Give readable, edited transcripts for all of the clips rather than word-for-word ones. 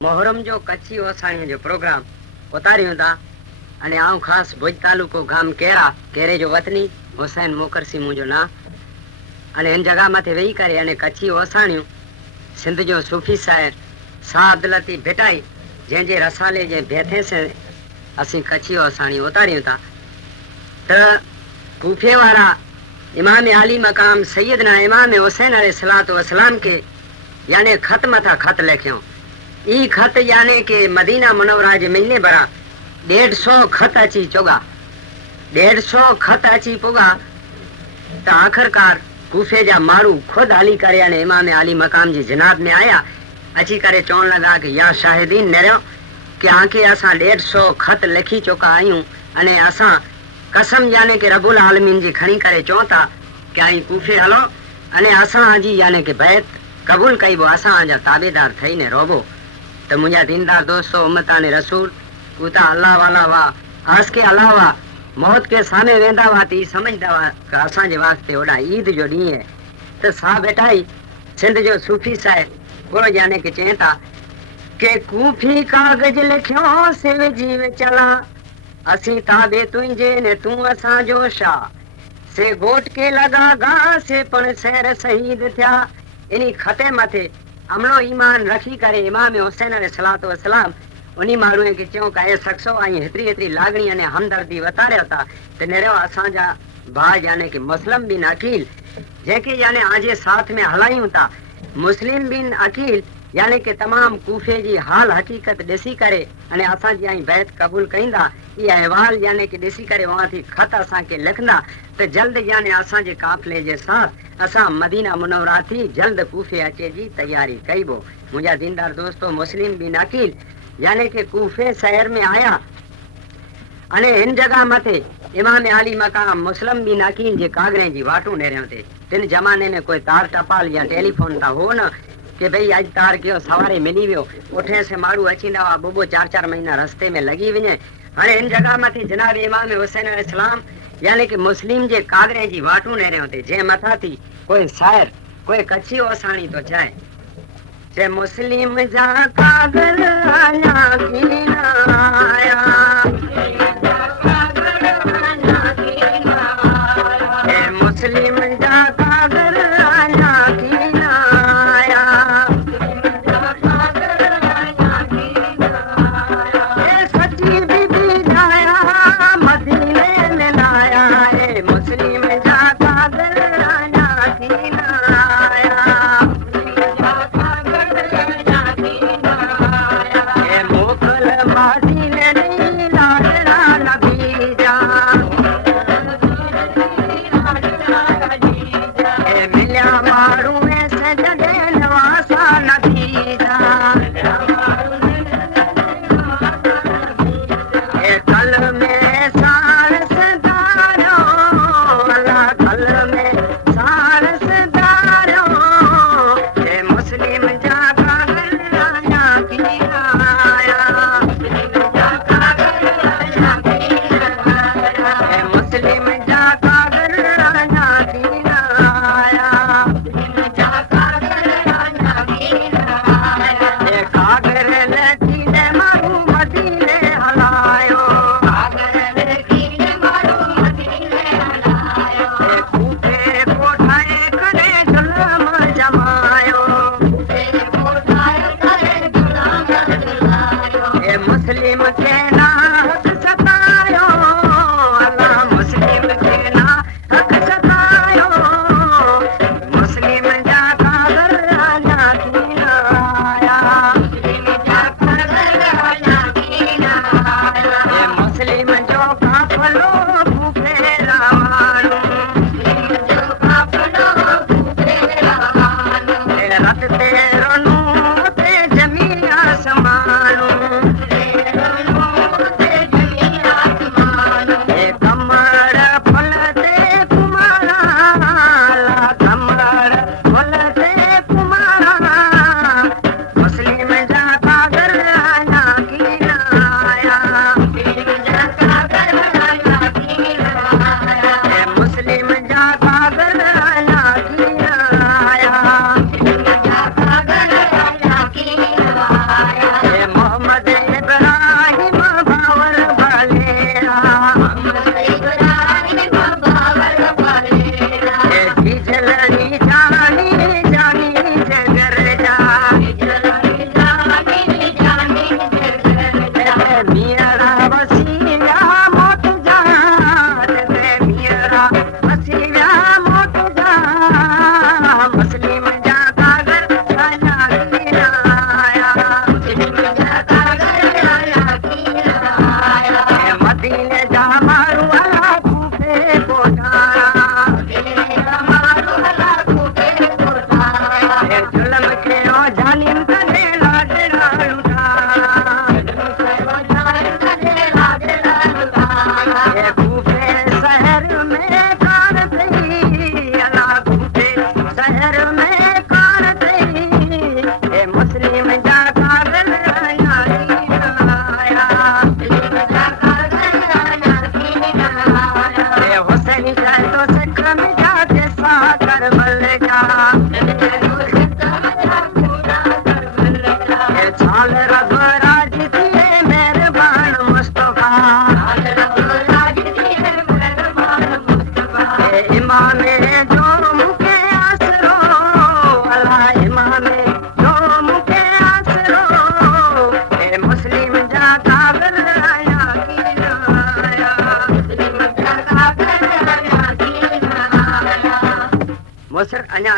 मोहरम जो कच्ची ओसाणी जो प्रोग्राम उतारियों था अने आऊं खास भुज तालुको गाम केरे जो वतनी हुसैन मोकरसी मुझो ना अने इन जगह मथे वेही करे अने कच्ची ओसाणियों सिंध जो सूफी शायर शाह अब्दुल लतीफ भेटाई जंहिंजे रसाले जे भेथे से असी कच्ची ओसाणी उतारियों था त कूफे वारा इमाम आली मकाम सैयदना इमाम हुसैन अलैहिस्सलातु वस्सलाम के यानी खत मथा खत लिखियो। ई खत यानी के मदीना मुनव्वरा जे महीने भरा 150 खत अची चुगा 150 खत अची पुगा त आखिरकार कूफे जा मारू खुद हली करे अने इमाम आली मकाम जी जनाब में आया अची करे चौन लगा कि या शाहिदीन नेरो कि आके असा 150 खत लिखी चुका आयूं अने असा कसम यानी के रब्बुल आलमीन जी खणी करे चौथा कि आई कूफे हलो अने असा जी यानी के बैत कबूल कईबो असा जा ताबेदार थईने रोबो। तो मुझा दीनदार दोस्तों उम्मताने रसूल उता अल्लाह वाला वा आज के अलावा मौत के सामने वेंदा वा ती समझदा वा कि असा जे वास्ते ओडा ईद जो डी है। तो सा बेटाई सिंध जो सूफी शायर वो जाने के चेता के कूफी कागज लिखियो से जीव चला असी ताबे तुझे ने तू असा जो शाह से गोट के लगा गा से पण सैर शहीद थिया। इनी खते मथे अमलो ईमान रखी करे इमाम हुसैन अलैहिस्सलातु वस्सलाम उन्हीं माण्हूअ खे चयो का ए शख्सो आई हेतरी हेतरी लागणी अने हमदर्दी वतारियो था त नेरो असांजा भाउ यानी कि मुस्लिम बिन अकील जंहिंखे यानी आजे साथ में हलायूं था मुस्लिम बिन अकील यानी कि तमाम कूफे जी हाल हकीकत ॾिसी करे अने असांजी आई बैत कबूल कईंदा ये अहवाल यानी कि ॾिसी करे वहां थी खत असांखे लिखंदा त जल्द यानी असांजे काफ़िले जे साथ असां मदीना मुनव्वरा थी जल्द कूफे अचे जी तैयारी कईबो। मुंहिंजा दीनदार दोस्तों मुस्लिम बिन अकील यानी कि कूफे शहर में आया अने इन जगह मथे इमाम आली मकाम मुस्लिम बिन अकील जे कागरे जी वाटू नेरियो थे। तिन जमाने में कोई तार टपाल या टेलीफोन था हो न कि भाई अज तार कयो सवारे मिली वियो उठे से मारू अचींदा हुआ बुबो 4-4 महीना रस्ते में लगी वञे। हाणे इन जगह मथे जनाब इमाम हुसैन अलैहिस्सलाम यानी कि मुस्लिम जे कागरे जी वाटू नेरियो थे जे मथा थी कोई शायर कोई कच्ची ओसाणी तो चाहे जे मुस्लिम जा कागर आया की ना आया ए मुस्लिम जा कागर आया की ना आया ए सच्ची बीबी जाया मदीने में लाया ए मुस्लिम जा कागर आया की ना आया ए मोकल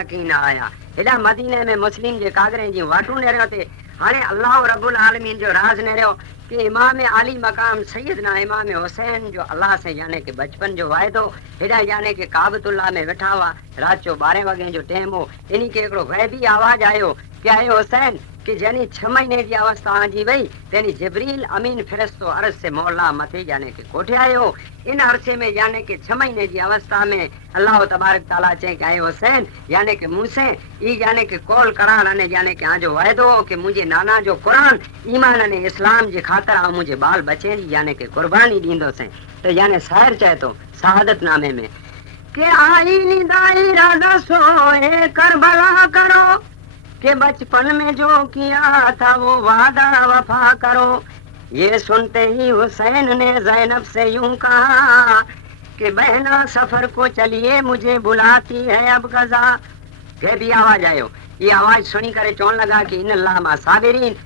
की न आया। हेॾा मदीने में मुस्लिम जे कागरे जी वाटूं नेरियो थे। हाणे अल्लाह रब्बुल आलमीन जो राज नेरियो कि इमाम आली मकाम सैयदना इमाम हुसैन जो अल्लाह से यानी कि बचपन जो वायदो हेॾा यानी कि काबतुल्लाह में वेठा हुआ। रात जो 12 वगे जो टाइम हो, इन के हिकिड़ो गैबी आवाज आयो कि आए हुसैन कि जनी 6 महीने की अवस्था आजी वही तेनी जिब्रील अमीन फिरस्तो अर्ज से मौला मथे यानी कि कोठे आयो। इन अरसे में यानी कि 6 महीने की अवस्था में अल्लाह तबारक ताला चे कि आए हुसैन यानी कि मुझसे ई यानी कि कॉल करान अने यानी कि आजो वायदो कि मुझे नाना जो कुरान ईमान अने इस्लाम जे खातर आ मुझे बाल बचे यानी कि कुर्बानी दींदो से। तो यानी शायर चाहे तो शहादत नामे में कि आई निदाई राधा सोए करबला करो कि बचपन में जो किया था वो वादा वफा करो। ये सुनते ही हुसैन ने ज़ैनब से यूं कहा कि बहना सफर को चलिए मुझे बुलाती है अब गजा। के भी आवाज आयो, ये आवाज सुनी करे चौन लगा कि इन अल्लाह मा साबिरीन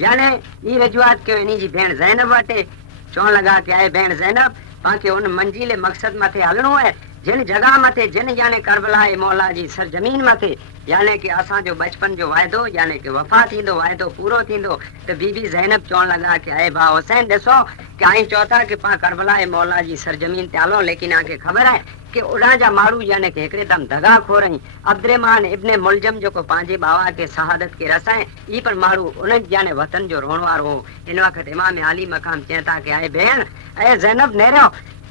यानी ये रजुआत के इनी जी भेण ज़ैनब वटे चौन लगा कि आए भेण ज़ैनब पाके उन मंजिले मकसद मथे हलणो है जिन जगह मथे जिन यानी करबला मौला जी सरजमीन मथे यानी कि असां जो बचपन जो वायदो यानी कि वफा थींदो वायदो पूरो थींदो। तो बीबी ज़ैनब चौन लगा कि आए भा हुसैन ॾिसो कि आई चौथा कि पा करबला मौला जी सरजमीन ते हलो, लेकिन आके खबर है कि उड़ा जा मारू यानी कि एकड़े दम दगा खोरई अब्दुर्रहमान इब्ने मुलजम जो को पांजे बाबा के शहादत के रसाए ई पर मारू उन यानी वतन जो रोणवार हो। इन वक्त इमाम आली मकाम चेता कि आए भेण ऐ ज़ैनब नेरियो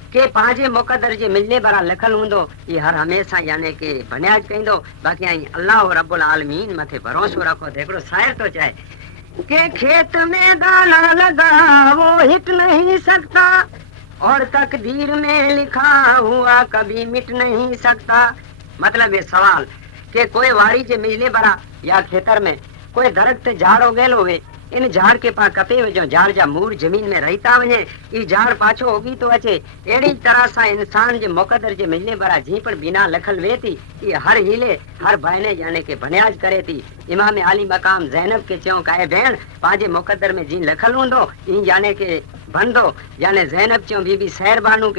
के पांजे मुकद्दर जे मिलने बरा लिखल हूंदो ये हर हमेशा यानी कि बनियाज कइंदो। बाकी आई अल्लाह रब्बुल आलमीन मथे भरोसो रखो। देखो शायर तो चाहे के खेत में दाना लगा वो हिट नहीं सकता और तकदीर में लिखा हुआ कभी मिट नहीं सकता। मतलब ये सवाल के कोई वारी जे मिलने बरा या खेतर में कोई दरख्त झाड़ हो गेल होवे इन झाड़ के पा कपे वजो झाड़ जा मूर जमीन में रहता वने ई झाड़ पाछो उगी तो अचे। एड़ी तरह सा इंसान जे मुकद्दर जे मिलने बरा जी पर बिना लखल वेती ये हर हिले हर बहने यानी के बनियाज करे थी। इमाम आली मकाम ज़ैनब के चो काए भेण पांजे मुकद्दर में जी लखल हूंदो ई यानी के बंदो यानी ज़ैनब चो बीबी सैर बानू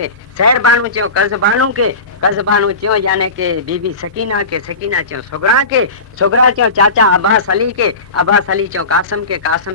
चो कज़ बानू चो यानी के बीबी सकीना चो सुगरा चो चाचा अब्बास अली चो कासम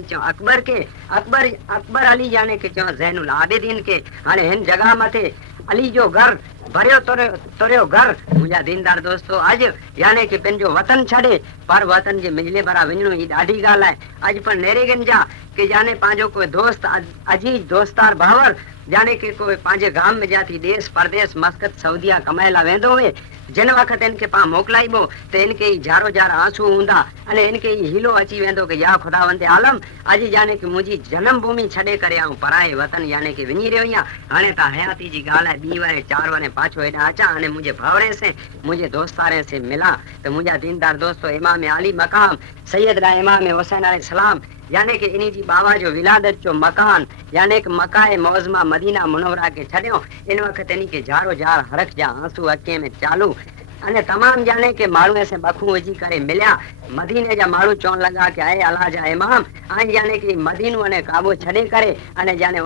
चो अकबर अली यानी के चो ज़ैनुल आबिदीन के। हाने हिन जगह मथे अली जो घर भरियो तुरियो घर मुझा दीनदार दोस्तों अज यानी कि पंहिंजो वतन छड़े पर वतन जे मिलने भरा वञणो ही ॾाढी ॻाल्हि आहे। अज पर नेरेगन जा कि यानी पंहिंजो कोई दोस्त अजीज दोस्तार भावर यानी कि कोई पंहिंजे गाम में जाती देश परदेश मस्कत सऊदिया कमाएला वेंदो हुए जिन वक्त इनके पा मोकलाइबो तो इनके ही जारो जार आंसू हूंदा अने इनके ही हीलो अची वेंदो कि या खुदावंदे आलम अज यानी कि मुझी जन्म भूमि छड़े करे आऊं पराए वतन यानी कि विञी रहियो आहियां। हाणे त हयाती जी ॻाल्हि आहे 2 वारे 4 वारे पाछो हेॾा अचां अने मुंहिंजे भावरे से मुंहिंजे दोस्तारे से मिला। तो मुंहिंजा दीनदार दोस्तो इमाम आली मकाम सैयदना इमाम हुसैन अलैहिस्सलाम यानी कि इन्हीं जी बाबा जो विलादत जो मकान यानी कि मकाए मौजमा मदीना मुनव्वरा के छड़ियो इन वक्त इन्हीं के जारो जार हरख जा आंसू अखे में चालू अने तमाम जाने के माण्हू ऐसे बखू विझी करे मिलिया। मदीने जा माण्हू चवण लगा कि आए अल्लाह जा इमाम आई यानी कि मदीनो अने काबो छड़े करे अने जाने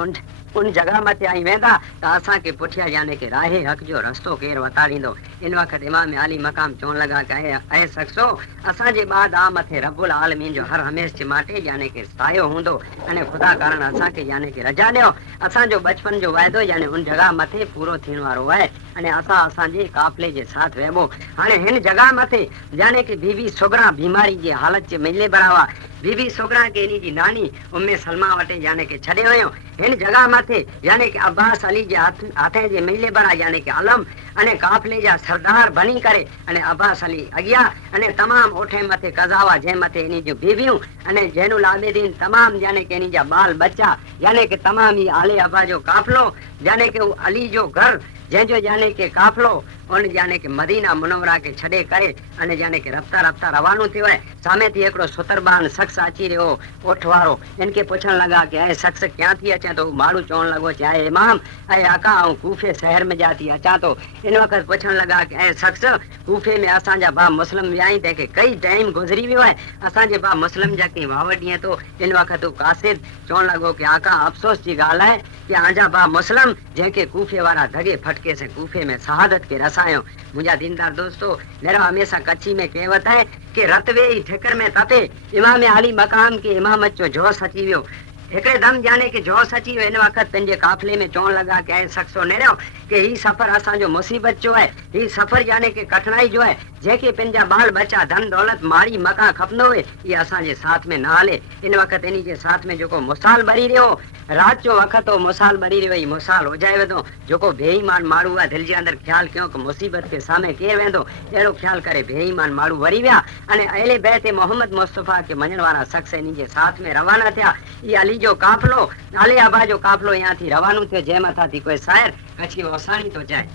उन जगह मथे आई वेंदा त असांखे पुठियां यानी कि राहे हक़ जो रस्तो केरु वताड़ींदो। इन वक्त इमाम आली मकाम चवण लगा कि ऐं शख्सो असांजे बाद आ मथे रब्बुल आलमीन जो हर हमेश चिमाटे यानी कि सायो हूंदो अने खुदा कारण असांखे यानी कि रजा ॾियो असांजो बचपन जो वाइदो यानी उन जगह मथे पूरो थियण वारो आहे अने असांजे काफ़िले जे साथ वेबो। हाणे हिन जगह मथे यानी कि बीबी सुगरा बीमारी जी हालत जे मिले बरावा बीबी सुगरा के इन्हीं जी नानी उम्मे सलमा वटे यानी कि छड़े वयो। हिन जगह मथे यानी कि अब्बास अली जे हाथे जे मिले बरा यानी कि आलम अने काफ़िले जा सरदार बनी करे अने अब्बास अली अगिया अने तमाम ओठे मथे कजावा जे मथे इन्हीं जो बीबियूं अने ज़ैनुल आबिदीन तमाम यानी कि इन्हीं जा बाल बच्चा यानी कि तमाम ही आले अब्बा जो काफ़िलो यानी कि अली जो घर जंहिंजो यानी कि काफ़िलो उन यानी कि मदीना मुनव्वरा के छड़े करे अने यानी कि रफ्ता रफ्ता रवानो थियो है। सामे थी हिकिड़ो सुतरबान शख्स अची रहियो ओठ वारो इनके पुछण लगा कि ऐं शख्स क्या थी अचे तो माण्हू चवण लॻो चाहे इमाम ऐं आका ऐं कूफे शहर में जा थी अचां तो। इन वक़्तु पुछण लगा कि ऐं शख्स कूफे में असांजा भाउ मुस्लिम विया तंहिंखे कई टाइम गुज़री वियो आहे असांजे भाउ मुस्लिम जा कंहिं वाव ॾींहं तो। इन वक़्तु कासिद चवण लॻो कि आका अफ़सोस जी ॻाल्हि आहे कि आंजा भाउ मुस्लिम जंहिंखे कूफे वारा धगे फट झटके से कूफे में शहादत के रसायो। मुझा दीनदार दोस्तों, मेरा हमेशा कच्ची में कहावत है कि रतवे ही ठिकर में तपे, इमाम अली मकाम के इमामत जो जोश अची वियो। हिकड़े दम जाने के जोश अची वियो, इन वक्त पंहिंजे काफिले में चवण लगा कि शख्सो नेरियो कि ही सफ़र असांजो मुसीबत जो है, ही सफ़र यानी कि कठिनाई जो है, जेके पंहिंजा बाल बच्चा धन दौलत माड़ी मका खपंदो हुए, ये असांजे साथ में न हले। इन वक्त इन जे साथ में जेको मुसाल भरी रहियो, रात जो वक्त हो मुसाल भरी रहियो, ही मुसाल हुजाए वेंदो। जेको बेईमान माण्हू आहे, दिल जे अंदर ख्याल कयो कि मुसीबत के सामने केर वेंदो, अहिड़ो ख्याल करे बेईमान माण्हू वरी विया अने अहले बैत मोहम्मद मुस्तफ़ा के मञण वारा शख्स इन जे साथ में रवाना थिया। ये अली जो काफिलो, अली आबा जो काफिलो यहाँ थी रवानो थियो, जंहिं मथां थी कोई शायर कच्छी वसाणी तो जाए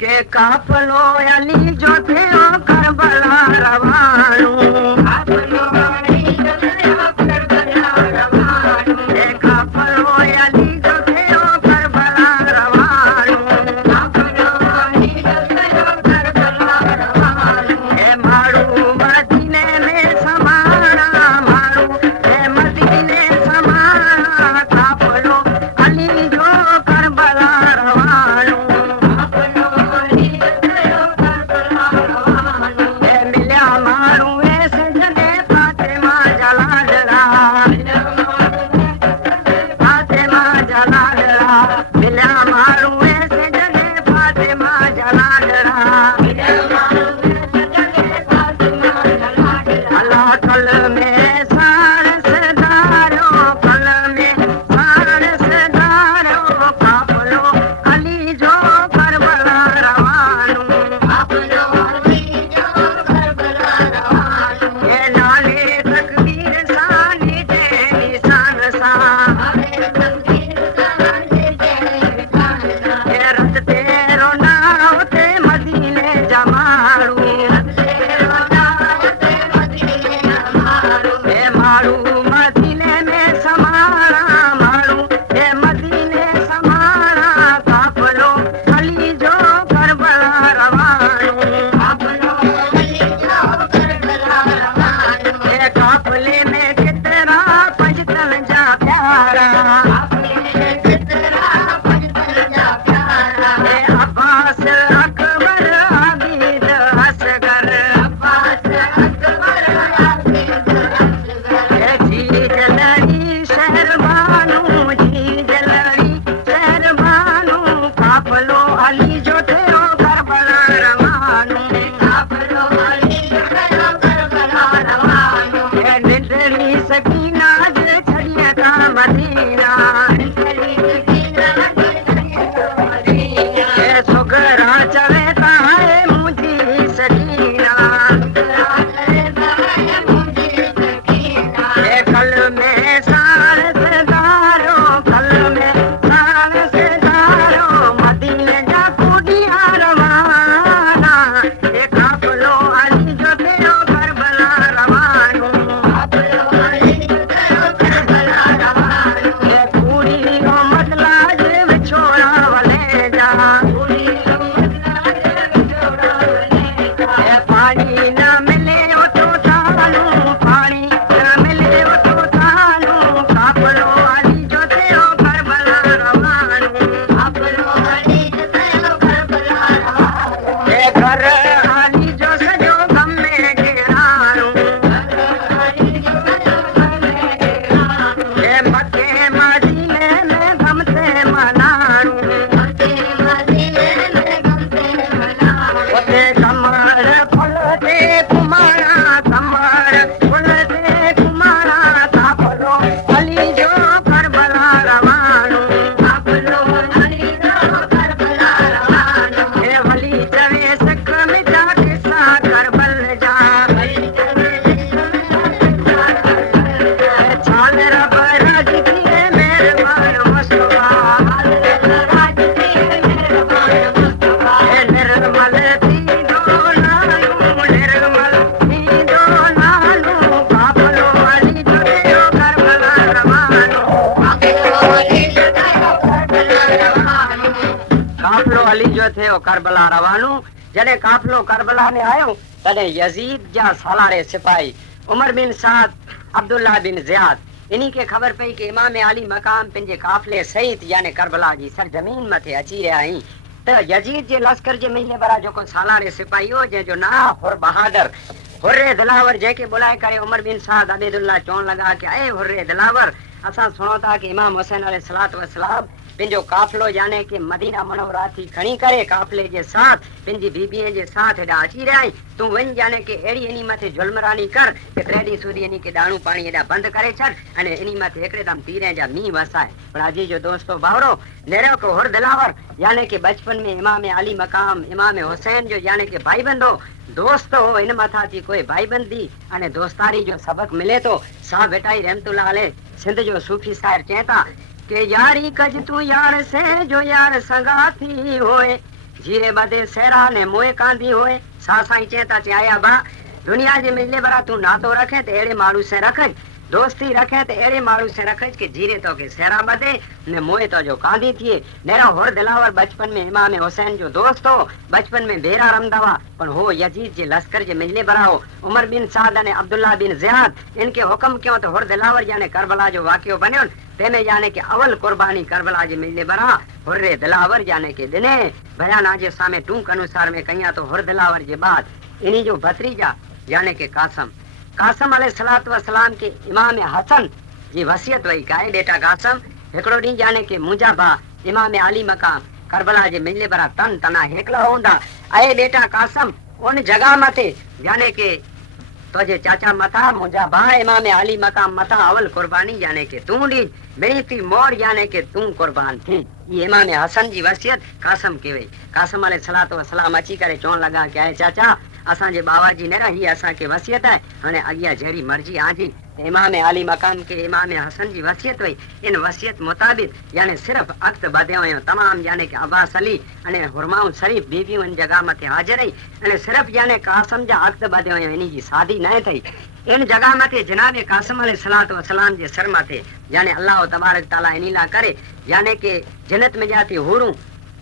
के काफिलो अली जो थियो करबला रवानो, काफिलो अली जो थियो करबला रवानो, के काफिलो अली जो थियो करबला रवानो, काफिलो अली जो थियो करबला रवानो। ए मारू मदीने में समाना, मारू ए मदीने समाना, काफिलो अली जो करबला रवानो, काफिलो अली जो थियो करबला रवानो। ए मिलिया मारू ऐसे जने फातिमा जलालरा, फातिमा जलालरा, मिलिया मारू ऐसे जने फातिमा जलालरा, मिलिया मारू ऐसे जने फातिमा जलालरा। अल्लाह कल में सारस दारो, कल में सारस दारो, काफिलो अली जो करबला रवानो, काफिलो अली जो करबला रवानो। ए नाले तकबीर सानी दे निशान सा, नाले तकबीर सानी दे निशान सा। ए रत तेरो नाव ते मदीने जमाड़ू, रत तेरो नाव ते मदीने जमाड़ू। ए मारू मदीने में समारा, मारू ए मदीने समारा, काफिलो अली जो करबला रवानो, काफिलो अली जो करबला रवानो। ए काफिले में कितना पंजतन जा प्यारा, काफिले में कितना पंजतन जा प्यारा। ए अब्बास अकबर आबिद असगर, अब्बास अकबर आबिद असगर। ए जी जलड़ी शहरबानू, जी जलड़ी शहरबानू, काफिलो अली जो थियो करबला रवानो, काफिलो अली जो थियो करबला रवानो। ए निंदड़ी सकीना जे छड़िया का मदीना, निंदड़ी सकीना जे छड़िया का मदीना। ए सुगरा चवे ताए मुझी सकीना, सुगरा चवे ताए मुझी सकीना। ए कल में सारस दारो, कल में सारस दारो, मदीने जा कुड़िया रवाना। ए काफिलो अली जो थियो करबला रवानो, काफिलो अली जो थियो करबला रवानो। ए पूरी उम्मत लाज विछोड़ा वले जा, पूरी उम्मत लाज विछोड़ा वले जा। ए पानी न मिले तो थानू, पानी न मिले तो थानू, काफिलो अली जो थियो करबला रवानो, काफिलो अली जो थियो करबला रवानो। ए घर अली जो सजो गम में घेरानो, घर अली जो सजो गम में घेरानो। ए मके मदीने में गम से मनानो, मके मदीने में गम से मनानो। ओते कमर फल दे कुमारा, कमर फल दे कुमारा, काफिलो अली जो करबला रवानो, काफिलो अली जो करबला रवानो। ए वली चवे सख मिटा किस्सा करबल जा, वली चवे सख मिटा करबल जा। ए छाल रब राज दिए मेहरबान मुस्तफा, छाल रब राज दिए मेहरबान मुस्तफा। ए निर्मल थी दो नालू, निर्मल थी दो नालू, काफिलो अली जो थियो करबला रवानो, काफिलो अली जो थियो करबला रवानो। काफिलो अली जो थियो करबला रवानो। जॾहिं काफिलो करबला में आयो तॾहिं यजीद जा सालारे सिपाही उमर बिन साद, अब्दुल्ला बिन ज़ियाद, इन्हीं के खबर पई कि इमाम अली मकाम पंहिंजे काफ़िले सहित यानी करबला जी सरजमीन मथे अची रहिया आहिनि त यजीद जे लश्कर जे महीने बरा जेको सालारे सिपाही हो जंहिंजो नाम हुर बहादुर हुर्रे दिलावर जंहिंखे बुलाए करे उमर बिन साद अबेदुल्ला चवण लॻा कि ऐं हुर्रे दिलावर असां सुणो था कि इमाम हुसैन अलैहिस्सलातु वस्सलाम पंहिंजो काफ़िलो यानी कि मदीना मनोवरा थी खणी करे काफ़िले जे साथ पंहिंजी बीबीअ जे साथ हेॾा अची रहिया आहिनि तूं वञ यानी कि अहिड़ी इन मथे जुल्मरानी कर कि 3 ॾींहं सूदी इन खे दाणू पाणी हेॾा बंदि करे छॾ अने इन मथे हिकिड़े दम तीरे जा मींहं वसाए पर अजी जो दोस्तो भाउरो नेरो को हुर दिलावर यानी कि बचपन में इमाम अली मकाम इमाम हुसैन जो यानी कि भाईबंद हो दोस्त हो इन मथा थी कोई भाईबंदी अने दोस्तारी जो सबक मिले तो साहब बेटाई रहमतुल्लाह अलैह सिंध जो सूफी शायर चए था के यारी कज तू यार से जो यार संगाती होए जीरे बदे सेरा ने मोए कांदी होए सा साईं चेता आया बा दुनिया जे मिले बरा तू नातो रखे ते एड़े माण्हू से रखे दोस्ती रखे ते एड़े माण्हू से रखे कि जीरे तो के सेरा बदे ने मोए तो जो कांदी थिए नेरा हुर दिलावर बचपन में इमाम हुसैन जो दोस्त हो बचपन में बेरा रमदा हुआ पर हो यजीद जे लश्कर जे मिले बरा हो उमर बिन साद ने अब्दुल्ला बिन ज़ियाद इनके हुक्म क्यों तो हुर दिलावर यानी करबला जो वाक़ियो बन्यो तेने यानी कि अवल कुर्बानी करबला जे मिले बरा हुर्रे दिलावर यानी कि दिने बयान जे सामे टूक अनुसार में कया तो हुर दिलावर जे बाद इन्ही जो भतीजा यानी कि कासम अलैहिस्सलातु वस्सलाम के इमाम हसन जी वसियत वही काए बेटा कासम हिकड़ो डी यानी कि मुंजा बा इमाम अली मकाम करबला जे मिले बरा तन तना हेकला होंदा आए बेटा कासम उन जगह मथे यानी कि तुझे चाचा मथा मुंजा बा इमाम अली मकाम मथा अवल कुर्बानी यानी कि तू दी मेरी थी मोर यानी कि तू कुर्बान थी ये इमाम हसन जी वसियत कासम की वही कासम अलैहिस्सलातु वस्सलाम अची करे चवण लगा कि आए चाचा असांजे बाबा जी न रही असांखे वसियत है हाणे अॻियां जहिड़ी मर्जी आजी इमाम अली मकाम के इमाम हसन जी वसियत हुई इन वसियत मुताबिक यानी सिर्फ अक्त बधियो हुयो तमाम यानी कि अब्बास अली अने हुरमाउं शरीफ बीबियूं इन जगह मथे हाजिर रही अने सिर्फ यानी कासम जा अक्त बधियो हुयो इन जी शादी न थई इन जगह मथे जनाब कासम अलैहिस्सलातु वस्सलाम जे सर मथे यानी अल्लाह तबारक ताला इनीला करे यानी कि जन्नत में जाती हूरूं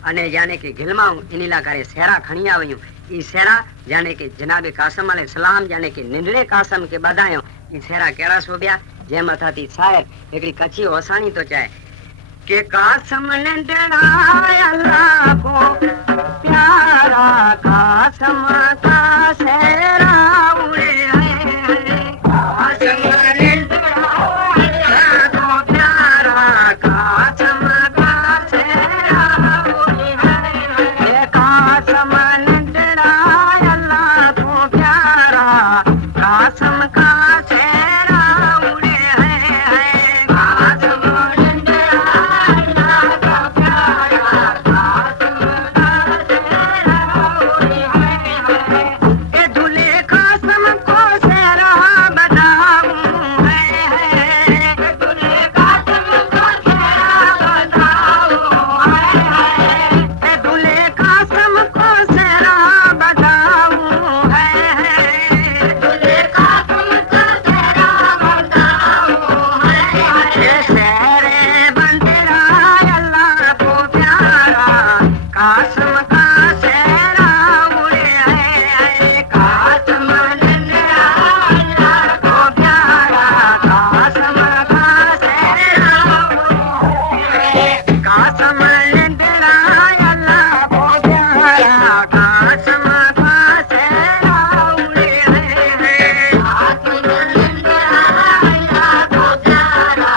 अने यानी कि गिलमाऊं इनीला करे सेरा खणिया वयूं ई सेरा यानी कि जनाब कासम अलैहिस्सलाम यानी कि निंडड़े कासम के बधायो ई सेरा केड़ा सोबिया जे मथा थी शायर एकड़ी कच्ची ओसानी तो चाहे के कासम निंडड़ा अल्लाह को प्यारा कासम का सेरा उड़े है कासम निंडड़ा अल्लाह को प्यारा कासम का सेरा उड़े है कासम कासम का सेरा उड़े है कासम का प्यारा कासम का सेरा उड़े है दूल्हे कासम को सेरा बताऊं है दूल्हे कासम को सेरा बताऊं है दूल्हे कासम को सेरा बताऊं है कासम का सेरा उड़े है कासम अल्लाह को प्यारा कासम का सेरा उड़े है कासम अल्लाह को प्यारा कासम का सेरा उड़े है कासम अल्लाह को प्यारा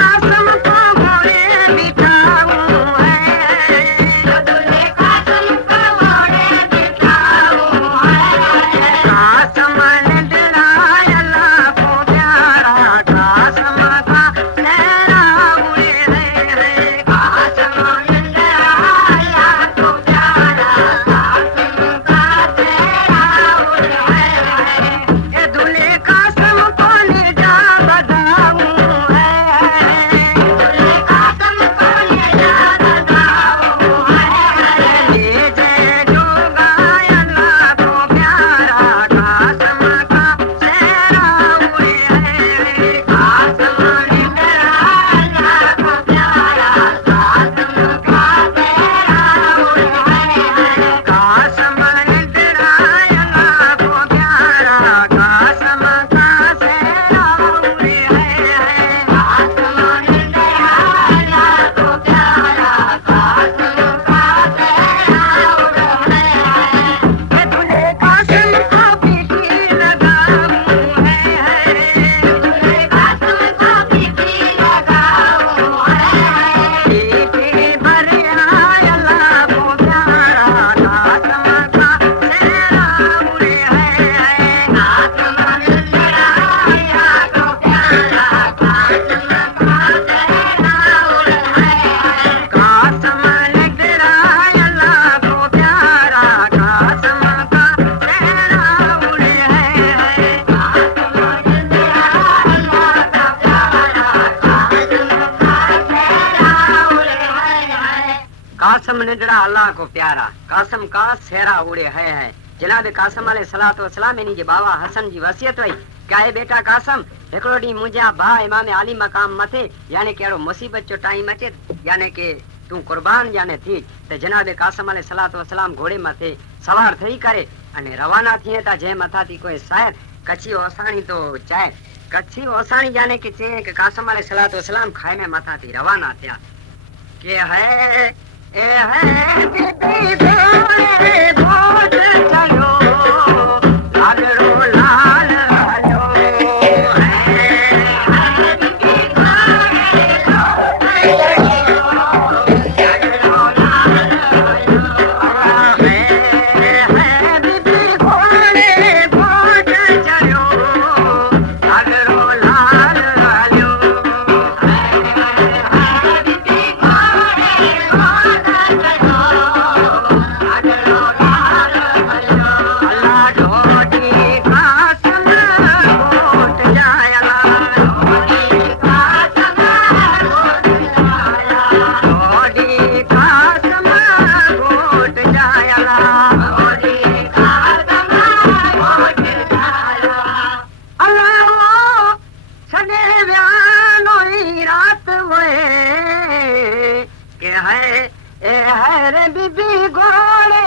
कासम को घोड़े बिठाऊं है, दूल्हे कासम को घोड़े बिठाऊं है। कासम ने डराया अल्लाह को प्यारा, कासम का सेहरा उड़े है, कासम ने डराया अल्लाह को प्यारा, कासम का सेहरा उड़े है। दूल्हे कासम को ले जा बधाऊं है, दूल्हे कासम को ले जा बधाऊं है। ले जय जो गाय अल्लाह को प्यारा, कासम का सेहरा उड़े है, कासम ने डराया अल्लाह को प्यारा, कासम का सेहरा उड़े है। कासम ने डराया अल्लाह को प्यारा, कासम का सेहरा उड़े है, कासम ने डराया अल्लाह को प्यारा, कासम का सेहरा उड़े है। दूल्हे कासम को पीठी लगाऊं है, दूल्हे कासम को पीठी लगाऊं है। पीठी भर आए अल्लाह को प्यारा, कासम का सेहरा उड़े है, कासम ने डराया को प्यारा, कासम का सेहरा उड़े है। कासम ने डराया अल्लाह को प्यारा, कासम का सेहरा उड़े है, कासम ने डराया अल्लाह को प्यारा, कासम का सेहरा उड़े है। कासम ने डरा अल्लाह को प्यारा, कासम का सेहरा उड़े है। जनाब कासम अलैहिस्सलातु वस्सलाम इन्ही जे बाबा हसन जी वसियत हुई क्या है बेटा कासम हिकिड़ो ॾींहुं मुंहिंजा भाउ इमाम आली मक़ाम मथे यानी कि अहिड़ो मुसीबत जो टाइम अचे यानी कि तूं कुर्बान यानी थी त जनाब कासम अलैहिस्सलातु वस्सलाम घोड़े मथे सवार थई करे अने रवाना थिए था जंहिं मथां थी कोई शायर कच्छी ओसाणी तो चाहे कच्छी ओसाणी यानी कि चए कि कासम अलैहिस्सलातु वस्सलाम खाइने मथां थी रवाना थिया के है ए है बीबी घोड़े घोट चढ़ो लाडड़ो लाल हलो है बीबी घोड़े घोट चढ़ो लाडड़ो लाल हलो है बीबी घोड़े घोट चढ़ो लाडड़ो लाल हलो है बीबी घोड़े घोट बीबी घोड़े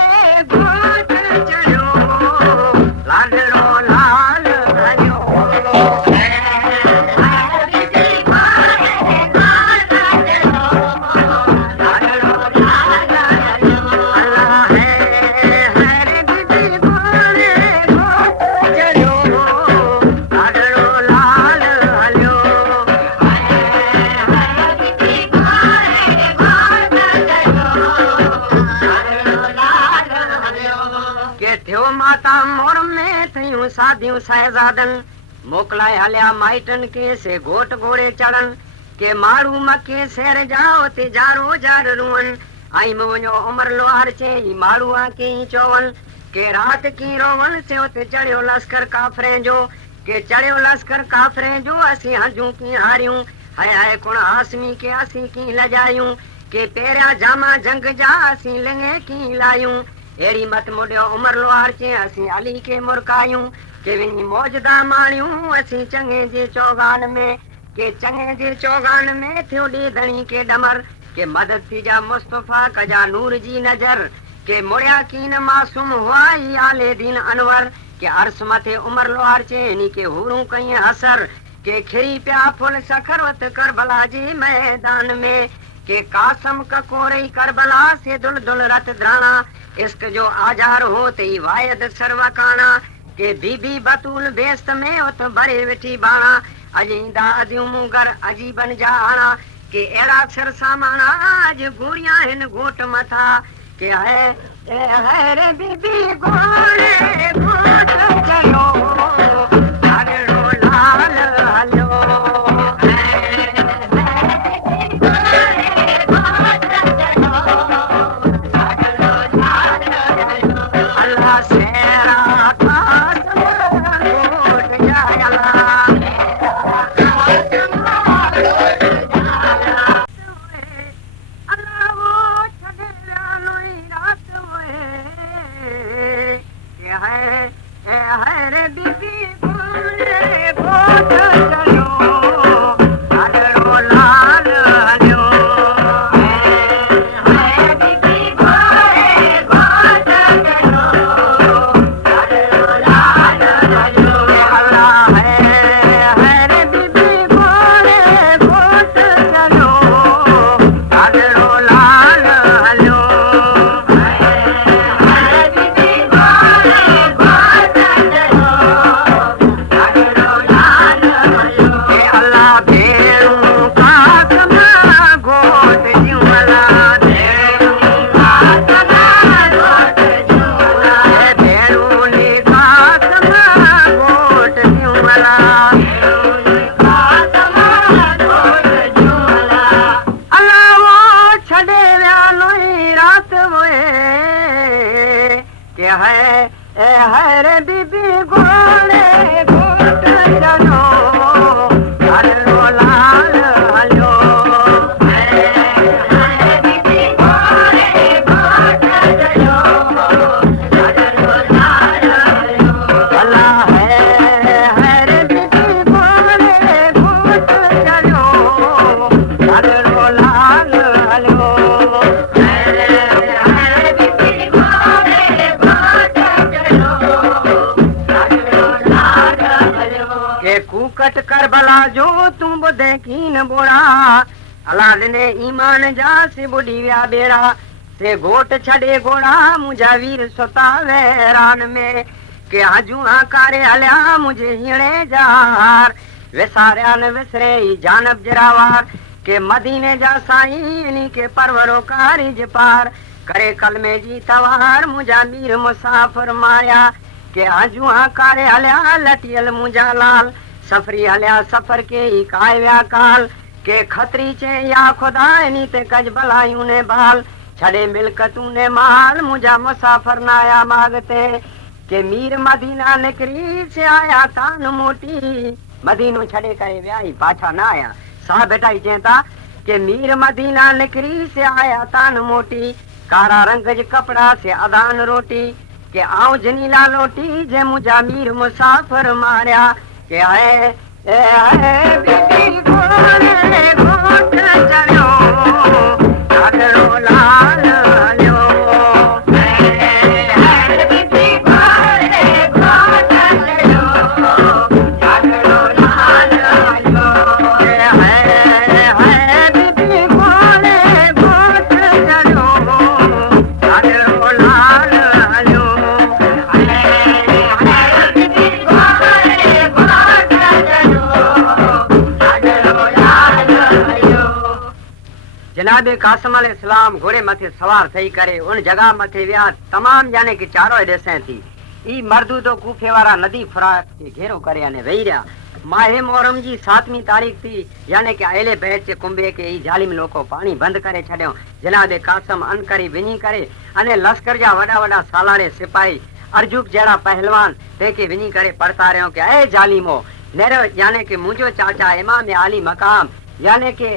घोट चढ़ो लाडड़ो लाल हलो बीबी घोड़े घोट चढ़ो लाडड़ो लाल हलो है बीबी घोड़े घोट चढ़ो लाडड़ो लाल हलो बीबी घोड़े घोट के थियो माता मोर में थयूं साधियूं साहिजादन मोकलाए हलिया माइटन के से घोट घोड़े चढ़न के मारू मके शहर जाओ ते जारो जार रुअन आई मुंहिंजो उमर लोहार चई मारूआ की चौवन के रात की रोवन से उते चढ़ियो लश्कर काफरे जो के चढ़ियो लश्कर काफरे जो असी हजूं की हारियूं हाय हाय कुण आसमी के असी की लजायूं के पेरिया जामा जंग जा असी लिंगे की लायूं एड़ी मत मुड़ियो उमर लोहार चे असी अली के मुरकायूं के विनी मौजदा माणियूं असी चंगे जे चौगान में के चंगे जे चौगान में थियो डी धणी के डमर के मदद थी जा मुस्तफा कजा नूर जी नजर के मुड़िया कीन मासूम हुआ ही आले दीन अनवर के अर्स मथे उमर लोहार चे नी के हुरू कई असर के खिरी प्या फुल सखरवत करबला जी मैदान में के कासम ककोरे करबला से दुल दुल रत द्राणा इश्क जो आजार हो ते वायद सर्वकाना के बीबी बतूल बेस्त में उत भरे विठी बाणा अजींदा अदियूं मुगर अजी बन जाना के अड़ा सर सामाना आज गोरियां हिन घोट मथा के है रे बीबी गोरे घोट चलो अगड़ो लाल हलो अल्लाह सेरा है रे बीबी गोरे घोट चलो हलो लाल हलो बीबी गोरे घोट चलो हलो लाल हलो अल्लाह है रे बीबी गोरे घोट चलो हलो लाल हलो कूकट कर भला जो तू बुधे कीन बोड़ा अलाद ने ईमान जा से बुढ़ी व्या बेड़ा से घोट छड़े घोड़ा मुझा वीर सुतावे रान में के आजू आकारे हल्या मुझे हीणे जार विसारिया न विसरे जानब जरावार के मदीने जा साईं इन्हीं के परवरोकारी जपार करे कलमे जी तवार मुझा मीर मुसाफिर माया के आजू आकारे हल्या लटियल मुझा लाल सफरी हल्या सफर के ही काव्या काल के खतरी चे या खुदा इन्हीं ते कज भलायूं ने बाल छड़े मिलकतूं ने माल मुझा मुसाफिर नाया मांगते के मीर मदीना निकरी से आया तान मोटी मदीनो छड़े करे व्याही पाछा ना आया सा बेटा ही चेता के मीर मदीना निकरी से आया तान मोटी कारा रंग ज कपड़ा से अदान रोटी के आऊं जनीला लोटी जे मुझा मीर मुसाफिर मारिया के आए बीबी गोरे घोट चलो हलो लाल हलो बीबी गोरे घोट चलो हलो लाल हलो बीबी गोरे घोट चलो हलो लाल हलो जनाबे कासिम अलैहिस्सलाम घोड़े मथे सवार थई करे उन जगह मथे विया तमाम यानी कि चारो ॾिसे थी ई मर्दू तो कूफे वारा नदी फरात के घेरो करे यानी वेही रहा माहे मोहरम जी 7वीं तारीख थी यानी कि अहले बैत जे कुंभे के ई जालिम लोको पानी बंद करे छड़ियो जनाबे कासिम अनकरी विनी करे अने लश्कर जा वडा वडा सालारे सिपाही अर्जुक जड़ा पहलवान तेके विनी करे पड़ता रहो के ए जालिमो नेरो यानी कि मुझो चाचा इमाम आली मकाम यानी कि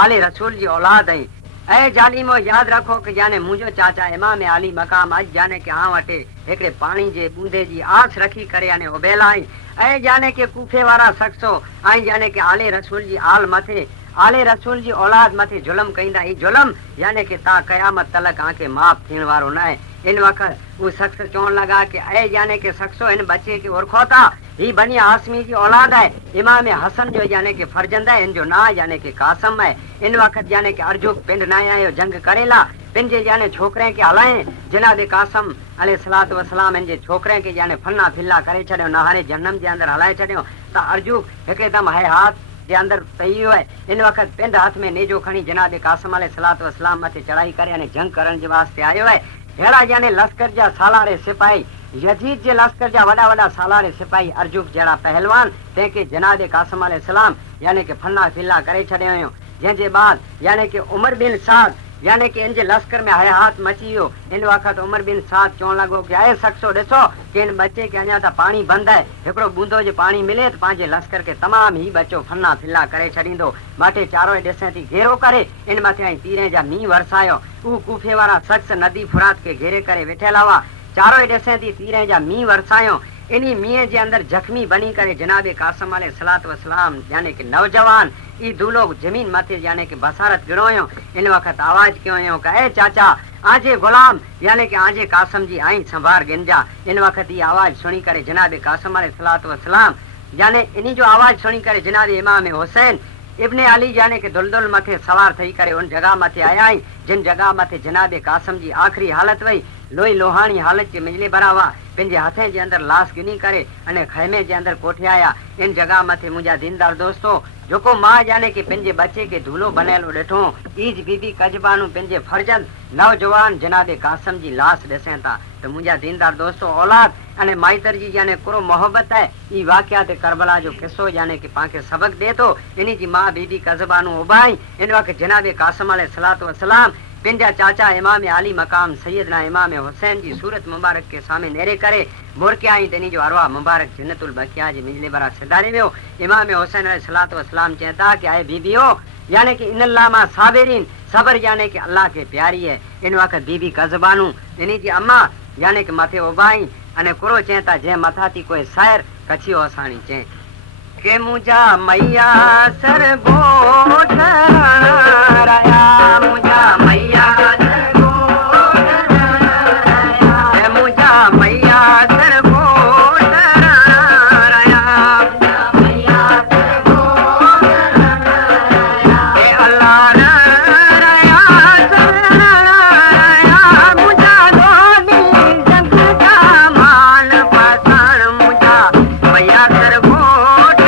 आले रसूल जी औलाद आई ऐ जालिमो याद रखो कि जाने मुझो चाचा इमाम आली मकाम अज जाने के आ वटे एकड़े पानी जे बूंदे जी आस रखी करे याने उबेला आई ऐ जाने के कूफे वारा शख्सो आई जाने के आले रसूल जी आल मथे आले रसूल जी औलाद मथे जुल्म कईंदा ही जुल्म याने कि ता कयामत तलक आके माफ थियण वारो न आहे इन वक्त वो शख्स चवण लगा कि ऐ याने के शख्सो इन बच्चे के ओरखो था ही बनी आसमी जी औलाद है इमाम हसन जो याने के फर्जंद है इन जो ना याने के कासम है इन वक्त याने के अर्जुक पिंड ना आयो जंग करेला पंहिंजे याने छोकिरे खे हलाए जनाब कासम अलैहिस्सलातु वसलाम जे छोकिरे खे याने फन्ना फिल्ला करे छॾियो, नहारे जहन्नम जे अंदरि हलाए छॾियो। त अर्जुक हिकदम हयात जे अंदरि तई वियो आहे। इन वक़्तु पिंड हथ में नेजो खणी जनाब कासम अलैहिस्सलातु वसलाम मथे चढ़ाई करे अने जंग करण जे वास्ते आयो आहे। अहिड़ा याने लश्कर जा सालारे सिपाही, यजीद जे लश्कर जा वॾा वॾा सालारे सिपाही अर्जुक जहिड़ा पहलवान, तंहिंखे जनाब कासम अलैहिस्सलाम याने कि फन्ना फिल्ला करे छॾियो हुयो। जंहिंजे बाद याने कि उमर बिन साद याने कि इन जे लश्कर में हयात मची वियो। इन वक़्तु उमर बिन साद चवण लॻो कि आहे शख़्सो ॾिसो कि इन बचे खे अञा त पाणी बंदि आहे, हिकिड़ो बूंदो जे पाणी मिले त पंहिंजे लश्कर खे तमामु ई बचो फन्ना फिल्ला करे छॾींदो। माटे चारो ॾिसे थी घेरो करे इन मथे तीरे जा मींहं वरसायो। उहे कूफे वारा शख़्स नदी फुरात खे घेरे करे वेठल हुआ। चारो ॾिसे थी तीरे जा मींहं वरसायो। इन मींहं जे अंदरि जख्मी बनी करे जनाब कासम अलैहिस्सलातु वसलाम यानी कि नौजवान ई दूलो जमीन मथे यानी कि बसारत गिरो हुयो। इन वक़्तु आवाज़ कयो हुयो कि ए चाचा आजे गुलाम यानी कि आजे कासम जी आई संभार गिनजा। इन वक़्तु ई आवाज़ सुनी करे जनाब कासम अलैहिस्सलातु वसलाम यानी इन जो आवाज़ सुनी करे जनाब इमाम हुसैन इब्ने अली यानी कि दुलदुल मथे सवार थी करे उन जगह मथे आया आहिनि जिन जगह मथे जनाब कासम जी आख़िरी हालत वई, लोही लोहाणी हालत जे मिजले बरावा पंहिंजे हथे जे अंदरि लाश गिनी करे अने खैमे जे अंदरि कोठे आया। इन जगह मथे मुंहिंजा दीनदार दोस्तो जेको मां यानी कि पंहिंजे बचे खे धूलो बनेलो ॾिठो, ईज बीबी कजबानू पंहिंजे फर्जंद नौजवान जनाब कासम जी लाश ॾिसनि था त मुंहिंजा दीनदार दोस्तो औलाद अने माइतर जी यानी कुरो मोहब्बत आहे। ई वाक़ियात करबला जो किस्सो यानी कि पाण सबक ॾिए थो। इन जी मां बीबी कजबानू उबाई इन वक़्तु जनाब कासम अलैहिस्सलातु वसलाम पंहिंजा चाचा इमाम आली मकाम सैयदना इमाम हुसैन जी सूरत मुबारक के सामने नेरे करे मुरकिया ई तनी जो अरवा मुबारक जन्नतुल बकिया जे मिजले बरा सिधारे वियो। इमाम हुसैन अलैहिस्सलातु वसलाम चवंदा कि आए बीबियो यानी कि इन अल्लाह मां साबिरीन सबर यानी कि अल्लाह के प्यारी है। इन वक़्तु बीबी कजबानू इन जी अम्मा यानी कि मथे उबाई अने कुरो चवंदा जंहिं मथा थी कोई सायर कछियो असाणी चए के मुंहिंजा मैया सर गोठ रया मुंहिंजा मैया सर गोठ रया मुंहिंजा मैया सर गोठ रया मैया सर गोठ रया ए अल्लाह रया सर रया मुंहिंजा दोनी जंग जा मान पसण मुंहिंजा मैया सर गोठ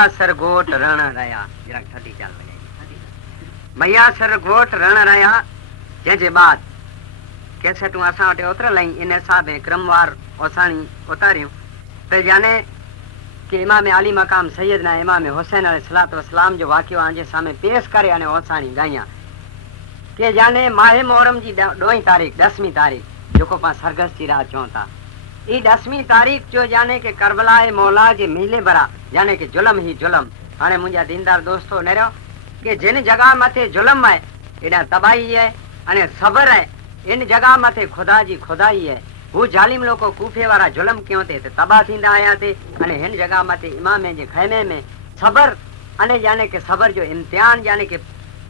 मैया सरगोट रण रया जरा थधी चाल मैया सरगोट रण रया जंहिंजे बाद कैसे तू असां वटि उतरल आहीं इन हिसाब क्रमवार ओसाणी उतारियूं त जाने कि इमाम आली मकाम सैयदना इमाम हुसैन अलैहिस्सलातु वस्सलाम जो वाक़ियो आंजे सामने पेश करे अने ओसाणी गाया कि जाने माहे मोहरम जी 2 तारीख़ 10वीं तारीख़ जेको पाण सरगस जी रात चऊं था ई 10वीं तारीख़ जो जाने कि करबला मौला जे मिले बरा जाने कि जुलम ही जुलम हाणे मुंहिंजा दीनदार दोस्तो नेरियो कि जिन जगह मथे जुलम है एॾा तबाही है अने सबर है इन जगह मथे खुदा जी खुदाई है वो जालिम लोग कूफे वारा जुलम क्यों थे तबाह थींदा आया थे अने हिन जगह मथे इमाम जे खैमे में सबर अने जाने कि सबर जो इम्तिहान जाने कि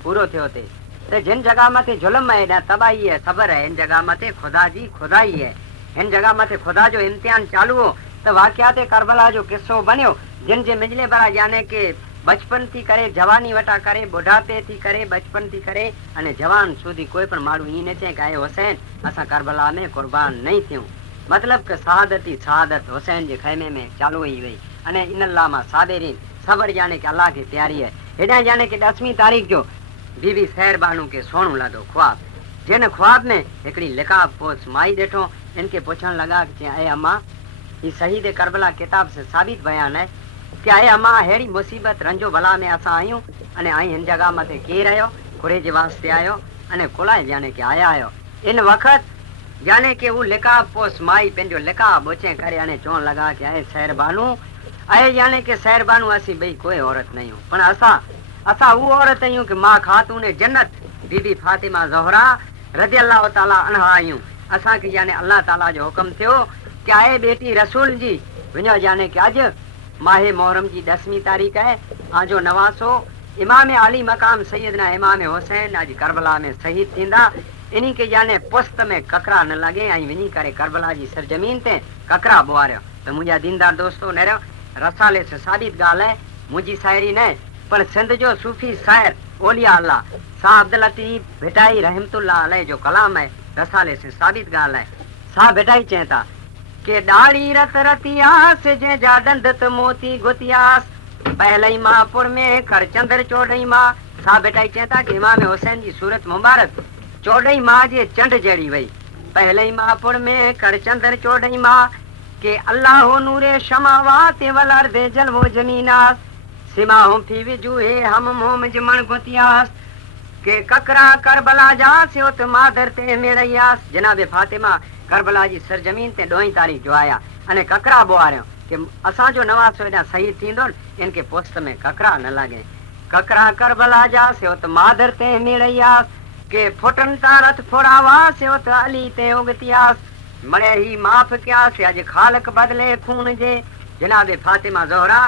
पूरो थियो थे तो जिन जगह मथे जुलम है एॾा तबाही है सबर है इन जगह मथे खुदा जी खुदाई है इन जगह मथे खुदा जो इम्तिहान चालू हो तो वाक़ियात करबला जो किस्सो बनियो जिन जे मिजले बरा जाने कि बचपन थी करे जवानी वटा करे बुढ़ापे थी करे बचपन थी करे अने जवान सुधी कोई पण माण्हू ई न चए कि हुसैन असां करबला में कुर्बान नहीं थियूं मतलब कि शहादत ही शहादत हुसैन जे खैमे में चालू ही वही अने इन अल्लाह मां साबिरीन सबर जाने कि अल्लाह की तैयारी है हेॾा जाने कि 10वीं तारीख़ जो बीबी सैर बानू के सोनू लादो ख्वाब जिन ख्वाब में हिकिड़ी लिकाब पोस माई ॾिठो इनके पुछण लगा कि ऐं अम्मा ही शहीद करबला किताब से साबित बयान है कि आए अम्मा हेड़ी मुसीबत रंजो भला में असां आयूं अने आई हिन जगह मथे केर आयो खुरे जे वास्ते आयो अने कुलाए जाने कि आया आयो इन वक़्त जाने कि वो लिकाब पोस माई पंहिंजो लिकाब ऊचे करे अने चवण लगा कि आए सैर बानू आए जाने कि सैर बानू असीं ॿई कोई औरत नहीं हूं पण असां वो औरत आहियूं कि मां खातून जन्नत बीबी फातिमा ज़हरा रज़ियल्लाहु ताला अन्हा आहियूं असांखे जाने अल्लाह ताला जो हुक्म थियो कि आए बेटी रसूल जी वञो जाने कि अॼु माहे मोहरम जी 10वीं तारीख़ है आजो नवासो इमाम आली मकाम सैयदना इमाम हुसैन आज करबला में शहीद थींदा इन्हीं के जाने पुस्त में ककरा न लगे ऐं वञी करे करबला जी सरजमीन ते ककरा बुआरियो तो मुंहिंजा दीनदार दोस्तो नेरियो रसाले से साबित ॻाल्हि है मुंहिंजी शायरी न पर सिंध जो सूफ़ी शायर ओलिया अल्लाह शाह अब्दुल लतीफ़ भिटाई रहमतुल्लाह अलैह जो कलाम है रसाले से साबित ॻाल्हि है शाह भिटाई चए था के डाड़ी रत रतियास जे जा दंदत मोती गुतियास पहले माहपुर में कर चंद्र चौडई माँ सा बेटा चेता कि इमाम हुसैन जी सूरत मुबारक चौडई माँ जे चंड जड़ी वही पहले माहपुर में कर चंद्र चौडई माँ के अल्लाह नूरे शमावात वल अर्दे जलवो जमीनास सिमाहुम फी विजूहे हम मोम जमण गुतियास के ककरा करबला जा से उत मादर ते मेड़यास जनाब फातिमा करबला जी सरजमीन ते 2 तारीख़ जो आया अने ककरा बुआरियो कि असां जो नवासो एॾा शहीद थींदो इनके पोस्त में ककरा न लगे ककरा करबला जा से उत मादर ते मेड़यास के फुटन तारत फोड़ावा से उत अली ते उगतियास मरे ही माफ किया से अज खालक बदले खून जे जनाब फातिमा ज़हरा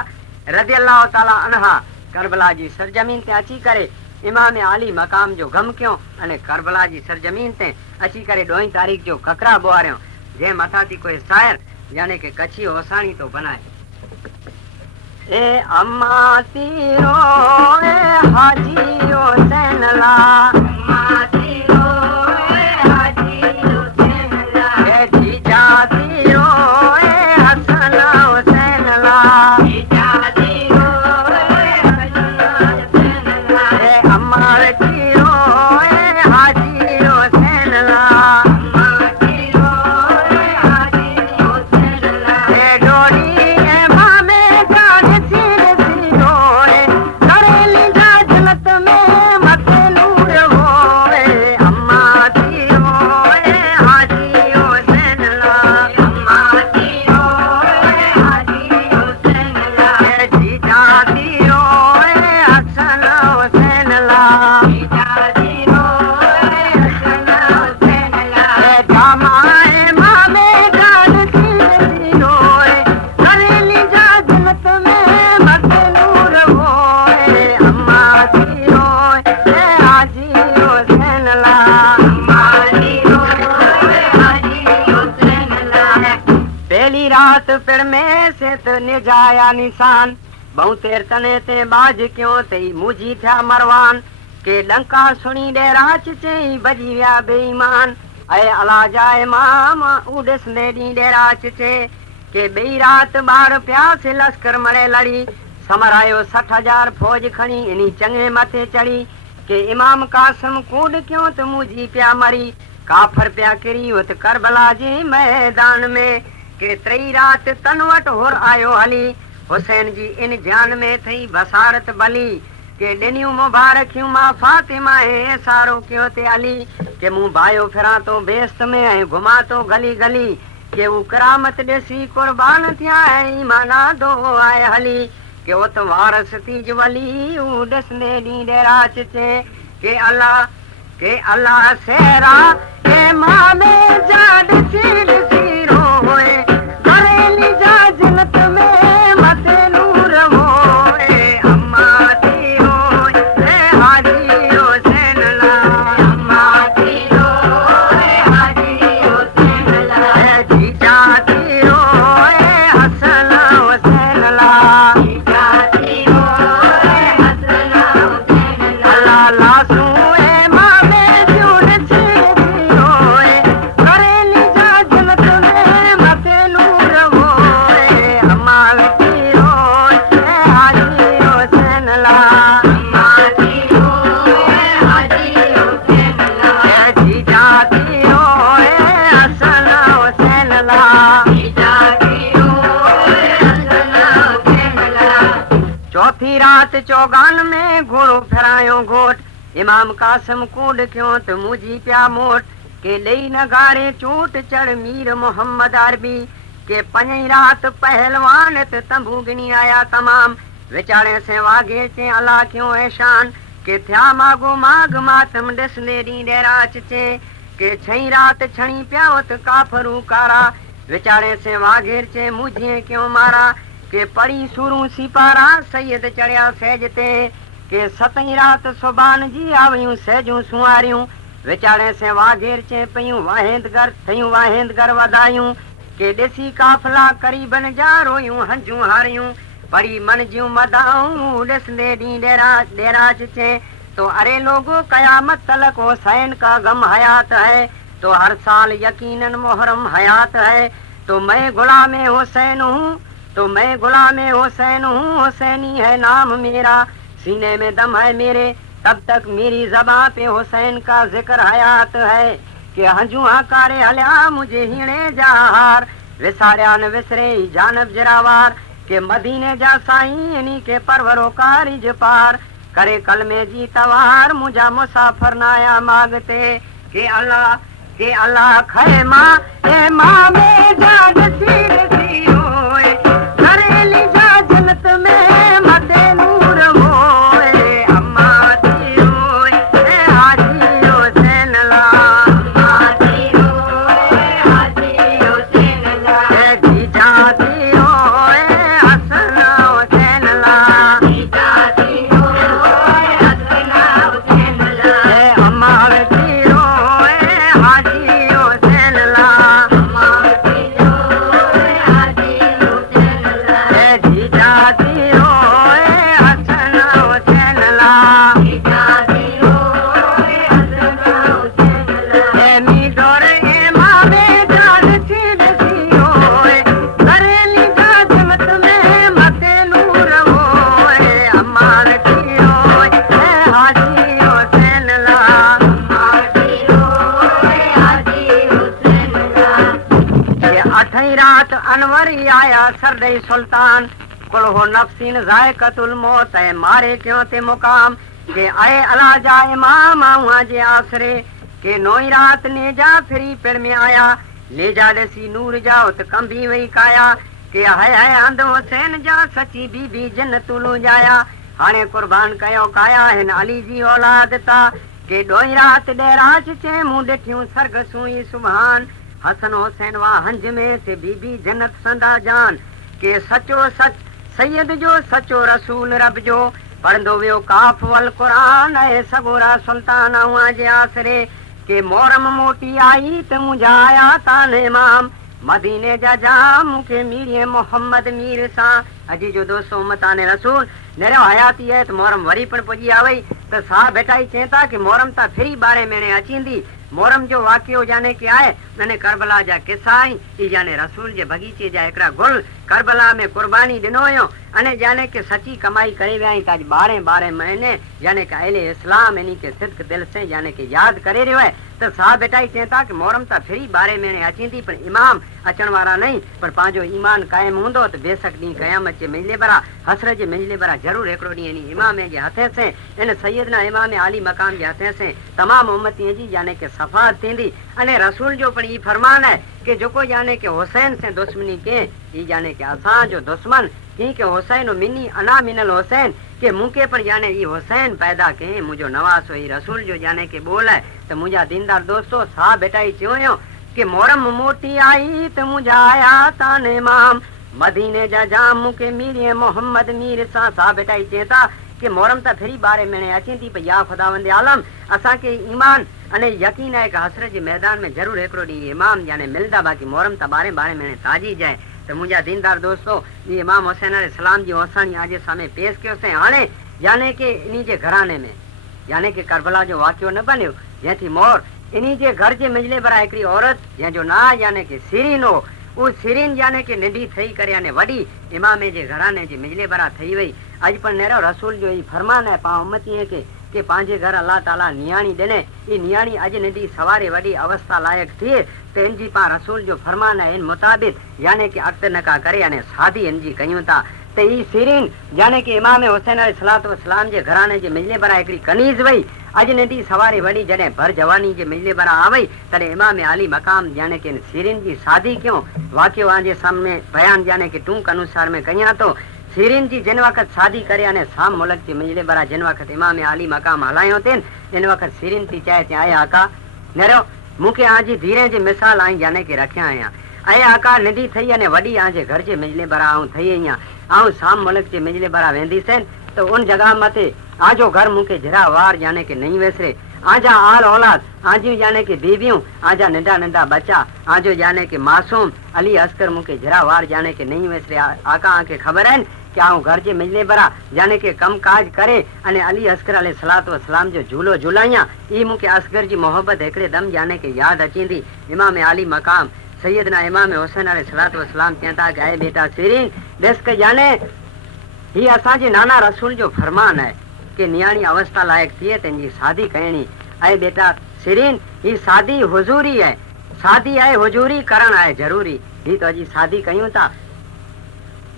रज़ियल्लाहु ताला अन्हा करबला जी सरजमीन ते अची करे इमाम आली मकाम जो गम क्यों अने करबला जी सरजमीन ते अची करे 2 तारीख़ जो ककरा बुआरियो जे मथा थी कोई शायर यानी कि कच्छी होसाणी तो बनाए ए अम्मा तीरो ए हाजी हुसैन ला अम्मा तीरो ए हाजी हुसैन ला ए जीजा तीरो ए हसन हुसैन ला जीजा तीरो ए हसन हुसैन ला ए अम्मा तीरो ए हाजी हुसैन ला अम्मा तीरो ए हाजी हुसैन ला ए डोरी ए मामे जान सिर सिरो ए करेली जा जन्नत में मथे नूर होए अम्मा तीरो ए हाजी हुसैन ला अम्मा तीरो ए हाजी हुसैन ला ए जीजा तीरो ए हसन हुसैन ला जीजा तीरो ए हसन हुसैन ला ए जामाए मामे जान सिर सिरो ए करेली जा जन्नत में मथे नूर होए अम्मा तीरो ए हाजी हुसैन ला अम्मा तीरो ए हाजी हुसैन ला पहली रात पिड़ में से तो निजाया निशान बहुतेर तने ते बाज क्यों तई मुझी था मरवान के डंका सुनी डेराच चई बजी विया बेईमान ऐ अला जाए माम उडस नेडी डेराच चे के बई रात बार प्यास लश्कर मरे लड़ी समर आयो 60,000 फौज खणी इनी चङे मथे चढ़ी के इमाम कासिम कूड़ क्यों त मुझी पिया मरी काफर पिया किरी उत करबला जे मैदान में के त्रई रात तन वट होर आयो हली हुसैन जी इन जान में थई बसारत बली के ॾिनियूं मुबारकियूं मां फातिमा ऐं सारो कयो ते अली के मूं भायो फिरां तो बेस्त में ऐं घुमां तो गली गली के हू करामत ॾिसी कुर्बान थिया ऐं ईमाना दो आए हली के उत वारस तीज वली हू ॾिसंदे ॾींदे राच चे के अल्लाह सेरा के मां में जा ॾिसी ॾिसी रोए बरेली जा जिनत में मथे नूर होए अम्मा थी रोए हाजी हुसैन ला अम्मा थी रोए हाजी हुसैन ला जीजा थी रोए हसन हुसैन ला जीजा थी रोए हसन हुसैन ला लासू चौथी रात चौगान में घोड़ो फिरायो घोट इमाम कासिम कूड़ क्यों त मुझी पिया मोट के लई नगारे चोट चढ़ मीर मोहम्मद अरबी के पंजी रात पहलवान त तंबू गिनी आया तमाम विचारे से वागे चे अल्लाह क्यों एशान के थिया मागो माग मातम ॾिसंदे ॾींदे राच चे के छई रात छणी पिया उत काफरू कारा विचारे से वागेर चे मुझे क्यों मारा के पड़ी सुरू सिपारा सैयद चढ़िया सहज ते के सतई रात सुबान जी आवियूं सहजूं सुवारियूं विचारे से वागेर चे पयूं वाहेंदगर वधायूं के ॾिसी काफला करीबन जा रोयूं हंजूं हारियूं पड़ी मन जूं मदाऊं ॾिसंदे ॾींदे राज चे तो अरे लोगो कयामत तलक हुसैन का गम हयात है तो हर साल यकीनन मुहर्रम हयात है तो मैं गुलाम हुसैन हूँ हुसैनी है नाम मेरा सीने में दम है मेरे तब तक मेरी ज़बां पे हुसैन का जिक्र हयात है कि हंजू हकारे हलिया मुझे हीणे जा हार विसारिया न विसरे जानब जरावार के मदीने जा साईं इन्हीं के परवरोकारी पार करे कलमे जी तवार मुझा मुसाफर नाया मांगते के अल्लाह खैमा ए मां में जा ॾिसी रोए घरेली जा जन्नत में मथे नूर होए अम्मा थी रोए हाजी हुसैन ला अम्मा थी रोए हाजी हुसैन ला जीजा थी रोए हसन हुसैन ला जीजा थी रोए हसन हुसैन ला अम्मा थी रोए हाजी हुसैन ला अम्मा थी रोए हाजी हुसैन ला जीजा थी रोए हसन हुसैन ला जीजा थी रोए हसन हुसैन ला मी डोर ए मावे जान सी रोए करेली जा जन्नत में मथे नूर होए अम्मा थी रोए हाजी हुसैन ला अम्मा थी रोए हाजी हुसैन ला अठई रात अनवर ही आया सरदई सुल्तान कुल हो नफ्सीन जायकतुल मौत है मारे क्यों ते मुकाम के आए अला जा इमाम आऊं जे आसरे के नोई रात ने जा फिरी पिण में आया ले जा ॾिसी नूर जा उत कंबी वई काया के है अंध हुसैन जा सची बीबी जन्नतुल जाया हाणे कुर्बान कयो काया हिन अली जी औलाद ता के ॾोही रात ॾेराज चे मूं ॾिठियूं सर्ग सुई सुभान हसन हुसैन वा हंज में से बीबी जन्नत संदा जान के सचो सच सैयद जो सचो रसूल रब जो पढ़ंदो वियो काफ वल कुरान ऐं सगोरा सुल्तान हुआ जे आसरे के मोरम मोटी आई त मुंहिंजा आया तान इमाम मदीने जा जाम मूंखे मीर मोहम्मद मीर सां अजी जो दोस्तो उम्मताने रसूल नेरो हयाती है तो मोहरम वरी पण पुजी आवई तो सा बेटाई चेता कि मोहरम ता फिरी 12 महीने अचींदी मोहरम जो वाकियो जाने के आए नने करबला जा किस्सा ई जाने रसूल जे बगीचे जा एकड़ा गुल करबला में कुर्बानी दिनो यो अने जाने के सची कमाई करे विया ताज 12 महीने जाने के अहले इस्लाम इन्हीं के सिद्क दिल से जाने के याद करे रहो है। तो साहब बेटा ही चेता कि मोहरम तो फिर 12 महीने अची थी, पर इमाम अचण वारा नहीं, पर पांचो ईमान कायम होंदो तो बेशक दी कयामत जे मिलने बरा हसरत जे मिलने बरा जरूर एकड़ो दी इन इमाम जे हथे से इन सैयदना इमाम आली मकाम जे हथे से तमाम उम्मती जी जाने के सफात थींदी। अने रसूल जो पण ई फरमान है कि जोको जाने के हुसैन से दुश्मनी के ई जाने के असां जो दुश्मन की के हुसैन मिनी अना मिनल हुसैन के मुके पर जाने ई हुसैन पैदा के मुझो नवास हुई रसूल जो जाने के बोल है। तो मुझा दीनदार दोस्तों सा बेटा ही चयो कि मोरम मोटी आई तो मुझा आया तान इमाम मदीने जा जाम मुके मीर मोहम्मद मीर सा बेटा ही चेता कि मोरम तो फिर 12 महीने अची थी, पर या खुदावंद आलम असा के ईमान अने यकीन है कि हसरत जे मैदान में जरूर एकड़ो डी इमाम जाने मिलदा, बाकी मोहरम तो 12 महीने ताजी जाए। तो मुझा दीनदार दोस्तों ये इमाम हुसैन अलैहिस्सलाम जी ओसानी आज सामने पेश कियो से हाणे याने के इन्हीं जे घराने में याने के करबला जो वाक्यो न बन्यो जैथी मोर इन्हीं जे घर जे मिजले बरा एकड़ी औरत जंहिंजो ना याने के सिरीन हो वो सिरीन याने के नंढी थई करे अने वडी इमामे जे घराने जे मिजले बरा थई वई। अज पर नेरो रसूल जो ई फरमान है पा उम्मती है के पांजे घर अल्लाह ताला नियाणी देने ई नियाणी अज नंढी सवारे वडी अवस्था लायक थिए तो इनजी पा रसूल जो फरमान है इन मुताबिक याने के अक्त नका करे अने शादी इनजी कयूं ता। तो ई सिरीन याने के इमाम हुसैन अलैहिस्सलातु वस्सलाम जे घराने जे मिजले बरा एकड़ी कनीज वई अज नंढी सवारे वडी जडे भर जवानी जे मिजले बरा आवई तडे इमाम अली मकाम याने के सिरीन जी शादी क्यों वाक्यो आजे सामने बयान याने के टूक अनुसार में कया तो सिरीन जी जिन वक्त शादी करे अने साम मुल्क जे मिजले बरा जिन वक्त इमाम अली मकाम हलायो तेन इन वक्त सिरीन थी चाहे ते आया आका नेरो मुके आजी धीरे जे मिसाल आई याने के रखिया आया ऐ आका नंढी थई अने वडी आजे घर जे मिजले बरा आऊं थई आया आऊं साम मुल्क जे मिजले बरा वेंदी सेन तो उन जगह मथे आजो घर मुके जरा वार याने के नहीं वेसरे आजा आल औलाद आजू जाने के बीवियों आजा नंढा नंढा बच्चा आजो जाने के मासूम अली अस्कर मुके जरा वार जाने के नहीं वेसरे आका आके खबर है कि आऊं घर जे मिजले बरा जाने के कम काज करे अने अली अस्कर अलैहिस्सलातु वस्सलाम जो झूलो झूलाया ई मुके अस्कर जी मोहब्बत एकड़े दम जाने के याद अचींदी। इमाम अली मकाम सैयदना इमाम हुसैन अलैहिस्सलातु वस्सलाम कहता गए बेटा सिरीन देश के जाने ही असाजे नाना रसूल जो फरमान है कि नियाणी अवस्था लायक थिए तेंजी शादी कयणी। ऐ बेटा सिरीन ही शादी हुजूरी है, शादी है हुजूरी करण है जरूरी ही तो अजी शादी कयूं ता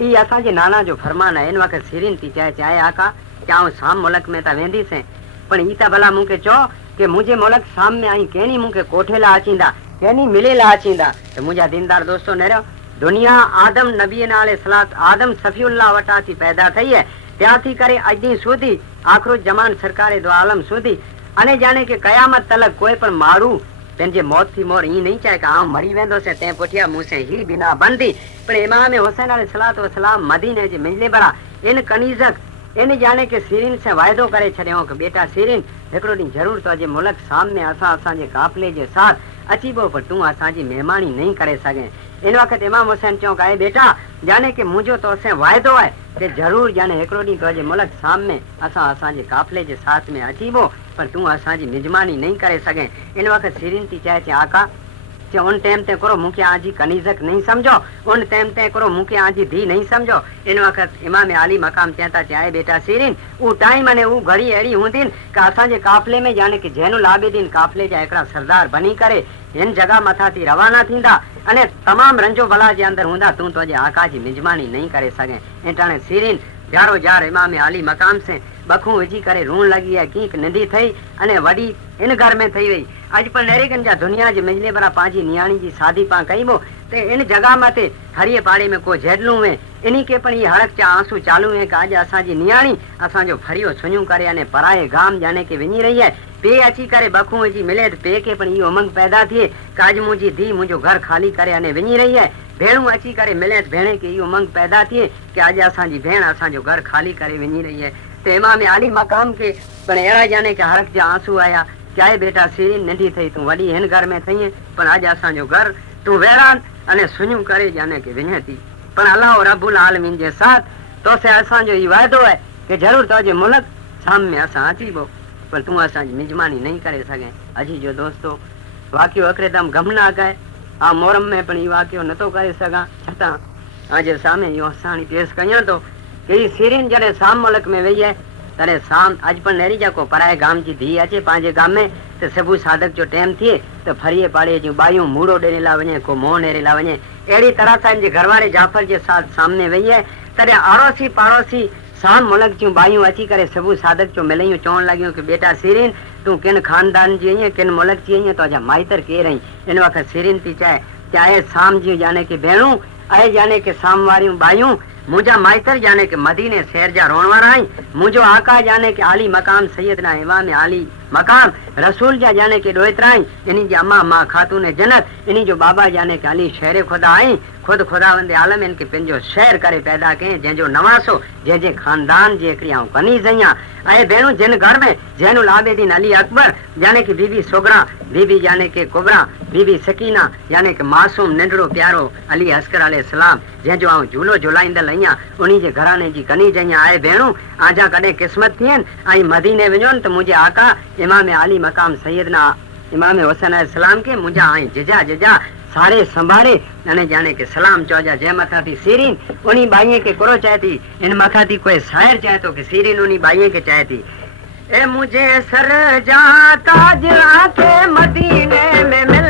ई असाजे नाना जो फरमान है। इन वक्त सिरीन थी चाहे चाहे आका क्या साम मुल्क में ता वेंदी से पण ई ता भला मुके चो कि मुझे मुल्क साम में आई केनी मुके कोठेला अचींदा केनी मिलेला अचींदा। तो मुझा दीनदार दोस्तों नेरो दुनिया आदम नबी अलैहिस्सलात आदम सफीउल्लाह वटा थी पैदा थई है त्या थी करे अजी सुधी आखिरो जमान सरकारे दो आलम सुधी अने जाने के कयामत तलक कोई पण मारू पंहिंजे मौत थी मोर ई नहीं चाहे कि आऊं मरी वेंदो से ते पुठिया मूंसे ही बिना बंदी पर इमाम हुसैन अलैहिस्सलातु वस्सलाम मदीने जे मिजले बरा इन कनीज़क इन जाने के सिरीन से वायदो करे छड़ियो कि बेटा सिरीन एकड़ो डी जरूर तो जे मुल्क सामने असां जे काफले जे साथ अची बो पर तू असांजी मेहमानी नहीं करे सके। इन वक्त इमाम हुसैन चौक आए बेटा जाने के मुझो तो से वायदो है कि जरूर जाने एकड़ो डी तो जे मुल्क सामने असां जे काफले जे साथ में अची बो पर तू असांजी मिजमानी नहीं करे सके। इन वक्त सिरीन थी चाहे आका उन टाइम ते करो मुके आजी कनीज़क नहीं समझो उन टाइम ते करो मुके आजी धी नहीं समझो। इन वक्त इमाम अली मकाम चेता चाहे बेटा सिरीन उ टाइम अने उ घड़ी अड़ी हुंदीन कि असांजे काफले में जाने कि जैनुल आबिदीन काफले जा एकड़ा सरदार बनी करे इन जगह मथा थी रवाना थींदा अने तमाम रंजो भला जे अंदर हुंदा तू तो जे आका जी मिजमानी नहीं करे सके। एटाणे सिरीन जारो जार इमाम अली मकाम से बखू विझी करे रून लगी है कीक नंढी थई अने वडी इन घर में थई वई। अज पर नेरेगन जा दुनिया जे मिजले बरा पांजी नियाणी जी शादी पा कईबो ते इन जगह मते हरिये पाड़े में को झेडलू में इन्हीं के पण ये हड़क चा आंसू चालू है कि आज असांजी नियाणी असांजो फरियो सुनियूं करे अने पराए गाम जाने के विञी रही है पे अची करे बखू विझी मिले पे के पण इहो उमंग पैदा थिए कि आज मुंहिंजी धी मुंहिंजो घर खाली करे अने विञी रही है भेणू अची करे मिले भेणे के इहो उमंग पैदा थिए कि आज असांजी भेण असांजो घर खाली करे विञी रही है। तो इमाम अली मकाम के पण अहिड़ा जाने के हड़क जा आंसू आया चाहे बेटा सिरीन नंढी थई तू वडी हिन घर में थई पर आज असांजो घर तू वैरान अने सुनियूं करे जाने के विञे थी पर अल्लाह रब्बुल आलमीन जे साथ तो से असांजो ई वायदो है कि जरूर तो जे मुल्क सामने असां अची बो पर तू असांजी मिजमानी नहीं करे सके। अजी जो दोस्तों वाक्यो अकरेदम गमनाक है आ मोहरम में पण ई वाक्यो नथो करे सघां छतां आज सामने इहो असाणी पेश कयां तो कि सीरीन जड़े शाम मुल्क में वही है तरे शाम अज पर नेरी जा को पराए गाम जी धी अचे पांजे गाम में तो सबू साधक जो टाइम थिए तो फरिए पाड़े जो बायूं मूड़ो डेरे ला वने को मोह नेरे ला वने एड़ी तरह सां जे घरवारे जाफर के साथ सामने वही है तरे आड़ोसी पाड़ोसी शाम मुल्क जूं बायूं अची करे सबू साधक जो मिलयूं चवण लगियूं कि बेटा सीरीन तू किन खानदान जी आई किन मुल्क जी आई तो अजा माइतर केर आई इन वक्त सीरीन थी चाहे चाहे शाम जी जाने की भेणू ऐं जाने के शाम वारियूं बायूं मुझा माइतर जाने के मदीने शहर जा रोण वारा आई मुझो आका जाने के आली मकाम सैयदना इमाम आली मकाम रसूल जा जाने के डोयतराई इन्हीं जी अम्मा माँ खातून जन्नत इन्हीं जो बाबा जाने के अली शहर खुदा आई खुद खुदावंद आलम इनके पंहिंजो शहर करे पैदा कयईं जंहिंजो नवासो जंहिंजे खानदान जी हिकिड़ी आऊं कनीज़ आहियां ऐं भेणूं जिन घर में जैनुल आबिदीन अली अकबर यानी कि बीबी सोगरा बीबी यानी के कुबरा बीबी सकीना यानी कि मासूम नंढड़ो प्यारो अली अस्कर अलैहिस्सलाम जंहिंजो आऊं झूलो झुलाईंदड़ आहियां उन्हीं जे घराने जी कनीज़ आहियां ऐं भेणूं आजा कॾहिं क़िस्मत थियनि ऐं मदीने वञो त मुंहिंजे आका इमाम आली मकाम सैयदना इमाम हुसैन अलैहिस्सलाम के मुंहिंजा ऐं जिजा जिजा सारे संभाले अने जाने के सलाम चौजा जै मथा थी सीरीन उन्हीं बाईअ के कुरो चाहे थी इन मथा थी कोई शायर चाहे तो कि सीरीन उन्हीं बाईअ के चाहे थी ए मुझे सर जा ताज आके मदीने में मिल